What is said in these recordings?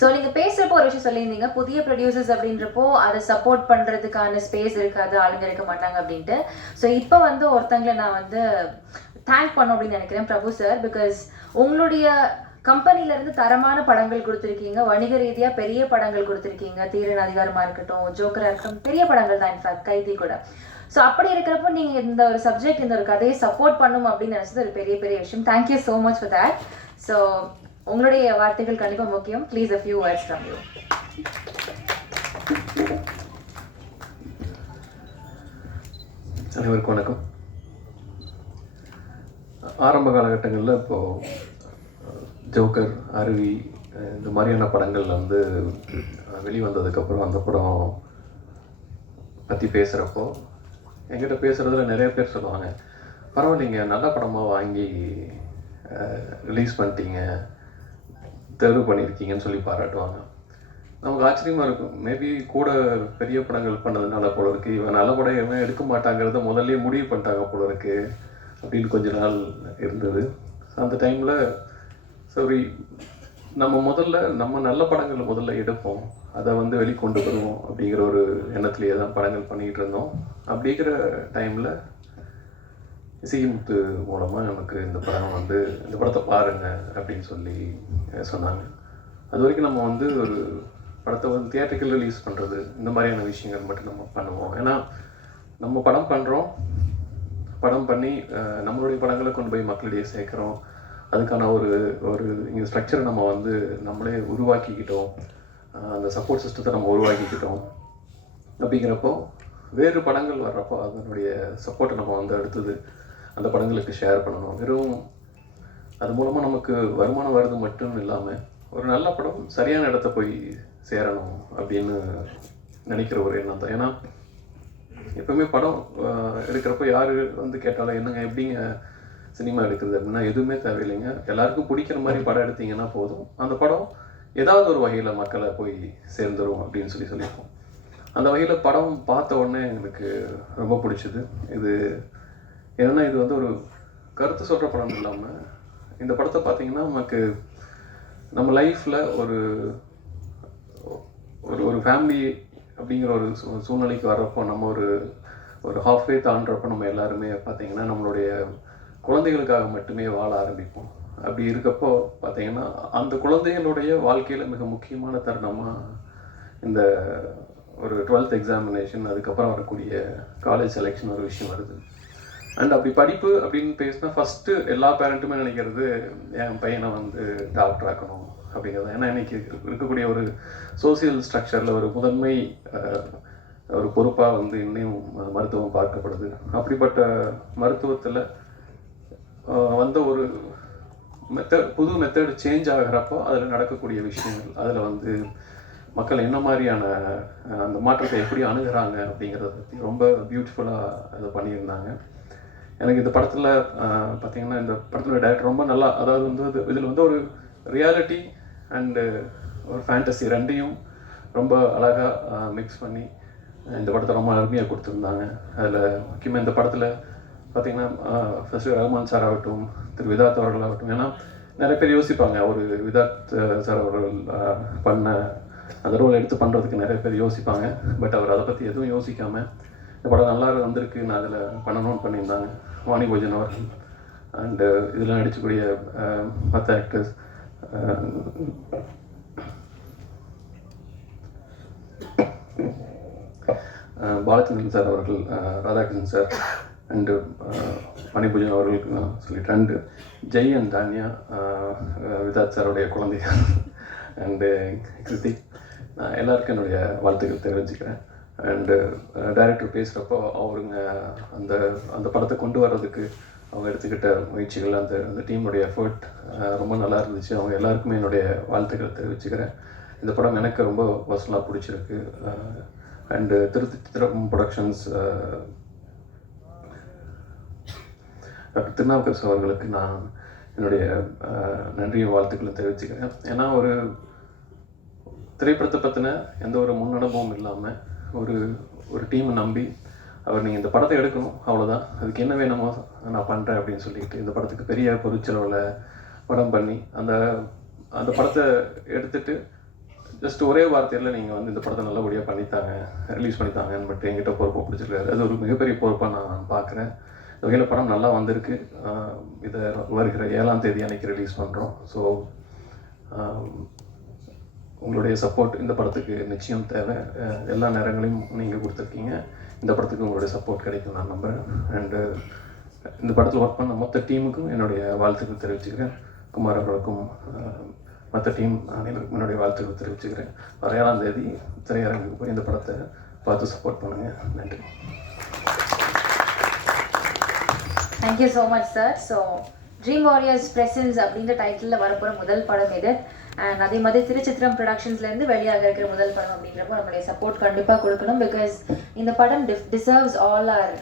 So நீங்கள் பேசுகிறப்போ ஒரு விஷயம் சொல்லியிருந்தீங்க புதிய ப்ரொடியூசர்ஸ் அப்படின்றப்போ அதை சப்போர்ட் பண்ணுறதுக்கான ஸ்பேஸ் இருக்காது ஆளுங்க இருக்க மாட்டாங்க அப்படின்ட்டு. ஸோ இப்போ வந்து ஒருத்தங்களை நான் வந்து தேங்க் பண்ணோம் அப்படின்னு நினைக்கிறேன் பிரபு சார் பிகாஸ் உங்களுடைய கம்பெனில இருந்து தரமான படங்கள் கொடுத்துருக்கீங்க வணிக ரீதியாக பெரிய படங்கள் கொடுத்துருக்கீங்க தீரன் அதிகாரமாக இருக்கட்டும் ஜோக்கராக இருக்கட்டும் பெரிய படங்கள் தான் இன்ஃபேக்ட் கைதி கூட. ஸோ அப்படி இருக்கிறப்போ நீங்கள் இந்த ஒரு சப்ஜெக்ட் இந்த ஒரு கதையை சப்போர்ட் பண்ணும் அப்படின்னு நினச்சது ஒரு பெரிய பெரிய விஷயம். Thank you so much for that so உங்களுடைய வார்த்தைகள் கண்டிப்பா முக்கியம். Please a few words from you அனைவருக்கும் வணக்கம். ஆரம்ப காலகட்டங்களில் இப்போது ஜோக்கர் அருவி இந்த மாதிரியான படங்கள் வந்து வெளிவந்ததுக்கப்புறம் அந்த படம் பற்றி பேசுகிறப்போ என்கிட்ட பேசுகிறதுல நிறைய பேர் சொல்லுவாங்க பரவாயில்லைங்க நல்ல படமாக வாங்கி ரிலீஸ் பண்ணிட்டீங்க. தேர்வு பண்ணியிருக்கீங்கன்னு சொல்லி பாராட்டுவாங்க. நமக்கு ஆச்சரியமாக இருக்கும். மேபி கூட பெரிய படங்கள் பண்ணதுனால போல இருக்குது இவன் நல்ல படம் எவன் எடுக்க மாட்டாங்கிறத முதல்ல முடிவு பண்ணிட்டாங்க போல இருக்கு அப்படின்னு கொஞ்ச நாள் இருந்தது. அந்த டைமில் சரி நம்ம முதல்ல நம்ம நல்ல படங்களை முதல்ல எடுப்போம். அதை வந்து வெளிக்கொண்டு வருவோம் அப்படிங்கிற ஒரு எண்ணத்திலேயே தான் படங்கள் பண்ணிக்கிட்டு இருந்தோம். அப்படிங்கிற டைமில் இசைமுத்து மூலமாக நமக்கு இந்த படம் வந்து இந்த படத்தை பாருங்கள் அப்படின்னு சொல்லி சொன்னாங்க. அது வரைக்கும் நம்ம வந்து ஒரு படத்தை வந்து தியேட்டரிக்கல் ரிலீஸ் பண்ணுறது இந்த மாதிரியான விஷயங்கள் மட்டும் நம்ம பண்ணுவோம். ஏன்னா நம்ம படம் பண்ணுறோம் படம் பண்ணி நம்மளுடைய படங்களை கொண்டு போய் மக்களிடையே சேர்க்குறோம். அதுக்கான ஒரு ஒரு இங்கே ஸ்ட்ரக்சரை நம்ம வந்து நம்மளே உருவாக்கிக்கிட்டோம். அந்த சப்போர்ட் சிஸ்டத்தை நம்ம உருவாக்கிக்கிட்டோம். அப்படிங்கிறப்போ வேறு படங்கள் வர்றப்போ அதனுடைய சப்போர்ட்டை நம்ம வந்து அடுத்தது அந்த படங்களுக்கு ஷேர் பண்ணணும். வெறும் அது மூலமாக நமக்கு வருமானம் வர்றது மட்டும் இல்லாமல் ஒரு நல்ல படம் சரியான இடத்த போய் சேரணும் அப்படின்னு நினைக்கிற ஒரு எண்ணம் தான். ஏன்னா எப்பவுமே படம் எடுக்கிறப்ப யார் வந்து கேட்டாலும் என்னங்க எப்படிங்க சினிமா எடுக்கிறது அப்படின்னா எதுவுமே தேவையில்லைங்க. எல்லாருக்கும் பிடிக்கிற மாதிரி படம் எடுத்தீங்கன்னா போதும். அந்த படம் ஏதாவது ஒரு வகையில் மக்களை போய் சேர்ந்துரும் அப்படின்னு சொல்லி சொல்லியிருக்கோம். அந்த வகையில் படம் பார்த்த உடனே எனக்கு ரொம்ப பிடிச்சது. இது என்னென்னா இது வந்து ஒரு கருத்து சொல்கிற படம் இல்லாமல் இந்த படத்தை பார்த்தீங்கன்னா நமக்கு நம்ம லைஃப்பில் ஒரு ஒரு ஒரு ஃபேமிலி அப்படிங்கிற ஒரு சூ- சூழ்நிலைக்கு வர்றப்போ நம்ம ஒரு ஒரு ஹாஃப்வே தாண்டுறப்போ நம்ம எல்லாருமே பார்த்தீங்கன்னா நம்மளுடைய குழந்தைகளுக்காக மட்டுமே வாழ ஆரம்பிப்போம். அப்படி இருக்கப்போ பார்த்தீங்கன்னா அந்த குழந்தைகளுடைய வாழ்க்கையில் மிக முக்கியமான தருணமாக இந்த ஒரு டுவெல்த் எக்ஸாமினேஷன் அதுக்கப்புறம் வரக்கூடிய காலேஜ் செலெக்ஷன் ஒரு விஷயம் வருது. அண்ட் அப்படி படிப்பு அப்படின்னு பேசினா ஃபஸ்ட்டு எல்லா பேரண்ட்டுமே நினைக்கிறது என் பையனை வந்து டாக்டர் ஆக்கணும். அப்படிங்கிறது ஏன்னா இன்னைக்கு இருக்கக்கூடிய ஒரு சோசியல் ஸ்ட்ரக்சரில் ஒரு முதன்மை ஒரு பொறுப்பாக வந்து இன்னும் மருத்துவம் பார்க்கப்படுது. அப்படிப்பட்ட மருத்துவத்தில் வந்த ஒரு மெத்தட் புது மெத்தட் சேஞ்ச் ஆகிறப்போ அதில் நடக்கக்கூடிய விஷயங்கள் அதில் வந்து மக்கள் என்ன மாதிரியான அந்த மாற்றத்தை எப்படி அணுகிறாங்க அப்படிங்கிறத பற்றி ரொம்ப பியூட்டிஃபுல்லாக அதை பண்ணியிருந்தாங்க. எனக்கு இந்த படத்தில் பார்த்தீங்கன்னா இந்த படத்தில் டேரக்டர் ரொம்ப நல்லா அதாவது வந்து இதில் வந்து ஒரு ரியாலிட்டி அண்டு ஒரு ஃபேண்டசி ரெண்டையும் ரொம்ப அழகாக மிக்ஸ் பண்ணி இந்த படத்தை ரொம்ப அருமையாக கொடுத்துருந்தாங்க. அதில் முக்கியமாக இந்த படத்தில் பார்த்தீங்கன்னா ஃபஸ்ட்டு ரஹ்மான் சார் ஆகட்டும் திரு விதாத் அவர்கள் ஆகட்டும் ஏன்னா நிறைய பேர் யோசிப்பாங்க ஒரு விதாத் சார் அவர்கள் பண்ண அந்த ரோல் எடுத்து பண்ணுறதுக்கு நிறைய பேர் யோசிப்பாங்க. பட் அவர் அதை பற்றி எதுவும் யோசிக்காமல் படம் நல்லா வந்திருக்கு. நான் அதில் பண்ணணும்னு பண்ணியிருந்தாங்க. வாணி போஜன் அவர்கள். அண்டு இதில் நடிச்சக்கூடிய மற்ற ஆக்டர்ஸ் பாலச்சந்திரன் சார் அவர்கள் ராதாகிருஷ்ணன் சார் அண்டு மணிபூஜன் அவர்களுக்கு நான் சொல்லிட்டேன். அண்டு ஜெய் அண்ட் தானியா விதாத் சாருடைய குழந்தைகள். அண்டு கிருத்திக் நான் எல்லாருக்கும் என்னுடைய வாழ்த்துக்கள் தெரிவிச்சுக்கிறேன். அண்டு டைரக்டர் uh, பேசுகிறப்போ அவருங்க அந்த அந்த படத்தை கொண்டு வர்றதுக்கு அவங்க எடுத்துக்கிட்ட முயற்சிகள் அந்த அந்த டீமுடைய எஃபர்ட் uh, ரொம்ப நல்லா இருந்துச்சு. அவங்க எல்லாருக்குமே என்னுடைய வாழ்த்துக்களை தெரிவிச்சுக்கிறேன். இந்த படம் எனக்கு ரொம்ப பர்சனலாக பிடிச்சிருக்கு. Uh, அண்டு திருத்தி திருச்சித்திரம் ப்ரொடக்ஷன்ஸ் டாக்டர் திருநாவுக்கரசு அவர்களுக்கு நான் என்னுடைய நன்றிய வாழ்த்துக்களை தெரிவிச்சுக்கிறேன். ஏன்னா ஒரு திரைப்படத்தை பற்றின எந்த ஒரு முன்னனுபவம் இல்லாமல் ஒரு ஒரு டீமை நம்பி அவர் நீங்கள் இந்த படத்தை எடுக்கணும் அவ்வளோதான் அதுக்கு என்ன வேணுமோ நான் பண்ணுறேன் அப்படின்னு சொல்லிட்டு இந்த படத்துக்கு பெரிய பொருட்செலவில் படம் பண்ணி அந்த அந்த படத்தை எடுத்துட்டு ஜஸ்ட் ஒரே வார்த்தையில் நீங்கள் வந்து இந்த படத்தை நல்லபடியாக பண்ணித்தாங்க ரிலீஸ் பண்ணித்தாங்கன்னு பட் என்கிட்ட பொறுப்பை பிடிச்சிருக்காரு அது ஒரு மிகப்பெரிய பொறுப்பாக நான் பார்க்குறேன். இந்த வகையில் படம் நல்லா வந்திருக்கு. இதை வருகிற ஏழாம் தேதி அன்னைக்கு ரிலீஸ் பண்ணுறோம் ஸோ உங்களுடைய சப்போர்ட் இந்த படத்துக்கு நிச்சயம் தேவை. எல்லா நேரங்களையும் நீங்கள் கொடுத்துருக்கீங்க. இந்த படத்துக்கு உங்களுடைய சப்போர்ட் கிடைக்கும் நான் நம்புகிறேன் அண்டு இந்த படத்தில் ஒர்க் பண்ண மொத்த டீமுக்கும் என்னுடைய வாழ்த்துக்கள் தெரிவிச்சுக்கிறேன். குமார் அவர்களுக்கும் மற்ற டீம் அனைவருக்கும் என்னுடைய வாழ்த்துக்கள் தெரிவிச்சுக்கிறேன். வர ஏழாம் தேதி திரையரங்குக்கு போய் இந்த படத்தை பார்த்து சப்போர்ட் பண்ணுங்கள் நன்றி. Thank you so much sir so dream warriors presence அப்படின்ற டைட்டிலில் வரப்போகிற முதல் படம் இது. அண்ட் அதே மாதிரி திருச்சித்திரம் ப்ரொடக்ஷன்ஸ்லேருந்து வெளியாக இருக்கிற முதல் படம் அப்படின்றப்போ நம்மளுடைய சப்போர்ட் கண்டிப்பாக கொடுக்கணும் பிகாஸ் இந்த படம் def deserves all our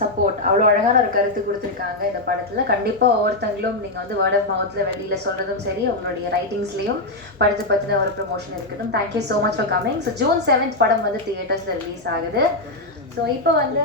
support அவ்வளோ அழகான ஒரு கருத்து கொடுத்துருக்காங்க இந்த படத்தில். கண்டிப்பாக ஒவ்வொருத்தங்களும் நீங்கள் வந்து வேர்ட் ஆஃப் மவுத்தில் வெளியில் சொல்கிறதும் சரி உங்களுடைய ரைட்டிங்ஸ்லேயும் படத்தை பற்றின ஒரு ப்ரொமோஷன் இருக்கட்டும். Thank you so much for coming so June seventh படம் வந்து தியேட்டர்ஸில் ரிலீஸ் ஆகுது. ஸோ இப்போ வந்து